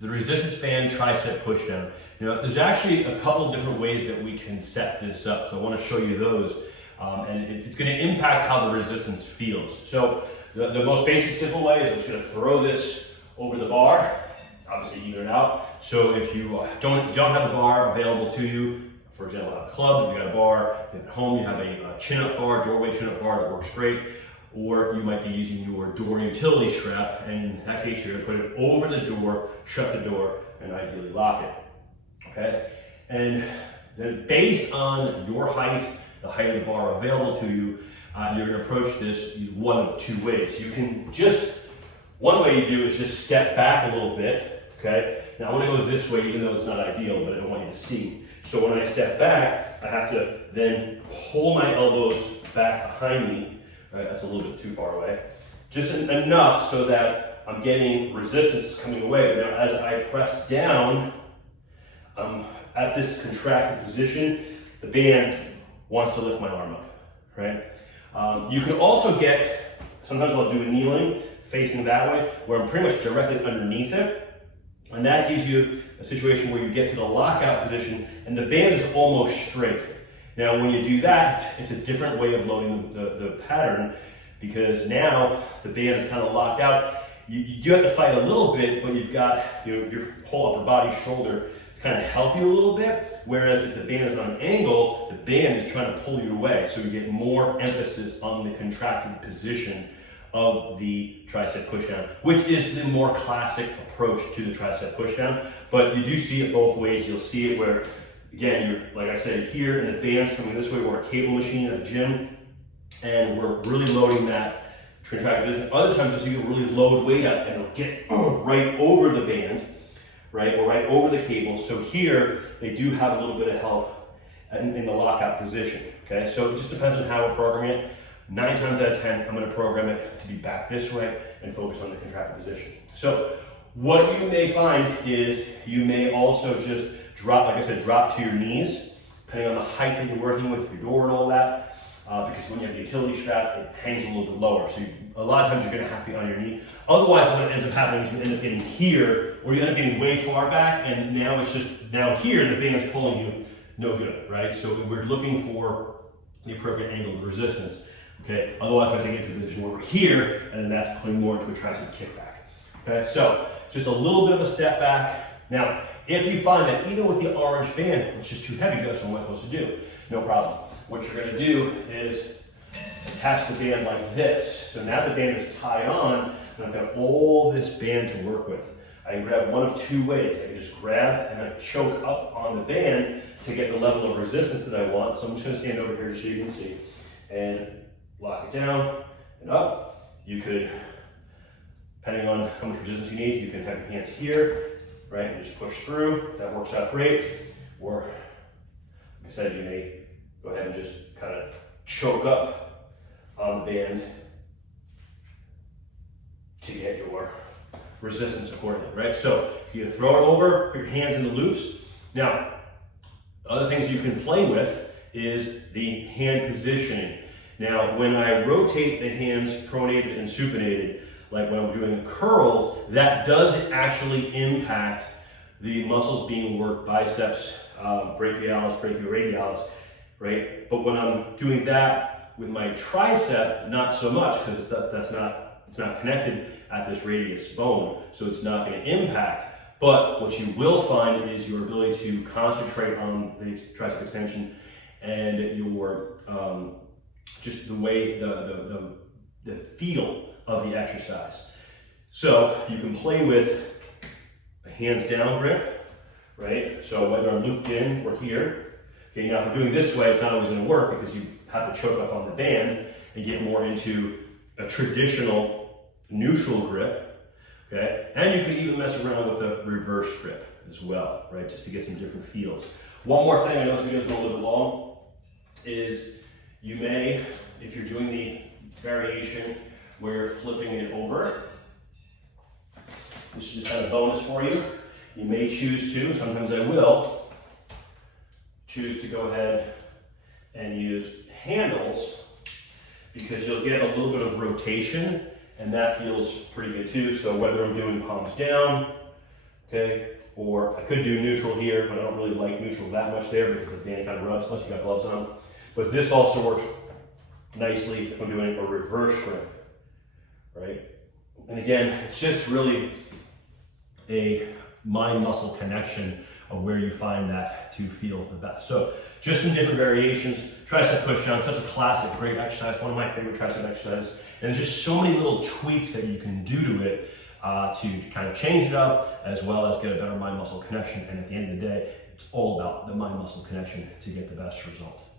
the resistance band tricep pushdown. There's actually a couple different ways that we can set this up, so I want to show you those, and it's going to impact how the resistance feels. So the most basic, simple way is I'm just going to throw this over the bar, obviously even it out. So if you don't have a bar available to you, for example, at the club, if you got a bar, at home you have a chin-up bar, doorway chin-up bar that works great, or you might be using your door utility strap, and in that case you're going to put it over the door, shut the door, and ideally lock it. Okay, and then based on your height, the height of the bar available to you, you're going to approach this one of two ways. You can one way you do is just step back a little bit. Okay, now I want to go this way, even though it's not ideal, but I want you to see. So when I step back, I have to then pull my elbows back behind me. Right, that's a little bit too far away. Just enough so that I'm getting resistance coming away. But now as I press down, at this contracted position, the band wants to lift my arm up, right? You can also sometimes I'll do a kneeling, facing that way, where I'm pretty much directly underneath it. And that gives you a situation where you get to the lockout position and the band is almost straight. Now, when you do that, it's a different way of loading the pattern, because now the band is kind of locked out. You do have to fight a little bit, but you've got your whole upper body, shoulder, to kind of help you a little bit. Whereas if the band is on an angle, the band is trying to pull you away. So you get more emphasis on the contracted position of the tricep pushdown, which is the more classic approach to the tricep pushdown. But you do see it both ways. You'll see it where, again, you're, like I said, here, and the band's coming this way. We're a cable machine at a gym, and we're really loading that contracted position. Other times you'll see it really load weight up, and it'll get right over the band, right, or right over the cable. So here, they do have a little bit of help in the lockout position, okay? So it just depends on how we're programming it. 9 times out of 10, I'm going to program it to be back this way and focus on the contracted position. So what you may find is you may also just drop, like I said, drop to your knees, depending on the height that you're working with, your door and all that, because when you have the utility strap, it hangs a little bit lower. So a lot of times you're going to have to be on your knee. Otherwise, what ends up happening is you end up getting here, or you end up getting way far back, and now it's just, now the band is pulling you, no good, right? So we're looking for the appropriate angle of resistance. Okay, otherwise we're going to get to a position where we're here, and then that's putting more into a tricep kickback. Okay, so just a little bit of a step back. Now, if you find that even with the orange band, which is too heavy, that's what I'm supposed to do, no problem. What you're going to do is attach the band like this. So now the band is tied on, and I've got all this band to work with. I can grab one of two ways. I can just grab and I choke up on the band to get the level of resistance that I want. So I'm just going to stand over here so you can see, and lock it down and up. You could, depending on how much resistance you need, you can have your hands here, right, and just push through. That works out great. Or, like I said, you may go ahead and just kind of choke up on the band to get your resistance accordingly, right? So you throw it over, put your hands in the loops. Now, other things you can play with is the hand positioning. Now, when I rotate the hands pronated and supinated, like when I'm doing curls, that does actually impact the muscles being worked, biceps, brachialis, brachioradialis, right? But when I'm doing that with my tricep, not so much, because it's not connected at this radius bone, so it's not going to impact. But what you will find is your ability to concentrate on the tricep extension and your just the way the feel of the exercise. So you can play with a hands down grip, right? So whether I'm looped in or here. Okay, now if I'm doing this way, it's not always going to work because you have to choke up on the band and get more into a traditional neutral grip. Okay, and you can even mess around with a reverse grip as well, right? Just to get some different feels. One more thing, I know this video is going a little bit long, is you may, if you're doing the variation where you're flipping it over, this is just kind of a bonus for you. You may choose to, sometimes I will, choose to go ahead and use handles because you'll get a little bit of rotation and that feels pretty good too. So whether I'm doing palms down, okay? Or I could do neutral here, but I don't really like neutral that much there because the band kind of rubs, unless you got gloves on. But this also works nicely if I'm doing a reverse grip, right? And again, it's just really a mind-muscle connection of where you find that to feel the best. So just some different variations. Tricep push-down, such a classic, great exercise, one of my favorite tricep exercises. And there's just so many little tweaks that you can do to it to kind of change it up, as well as get a better mind-muscle connection. And at the end of the day, it's all about the mind-muscle connection to get the best result.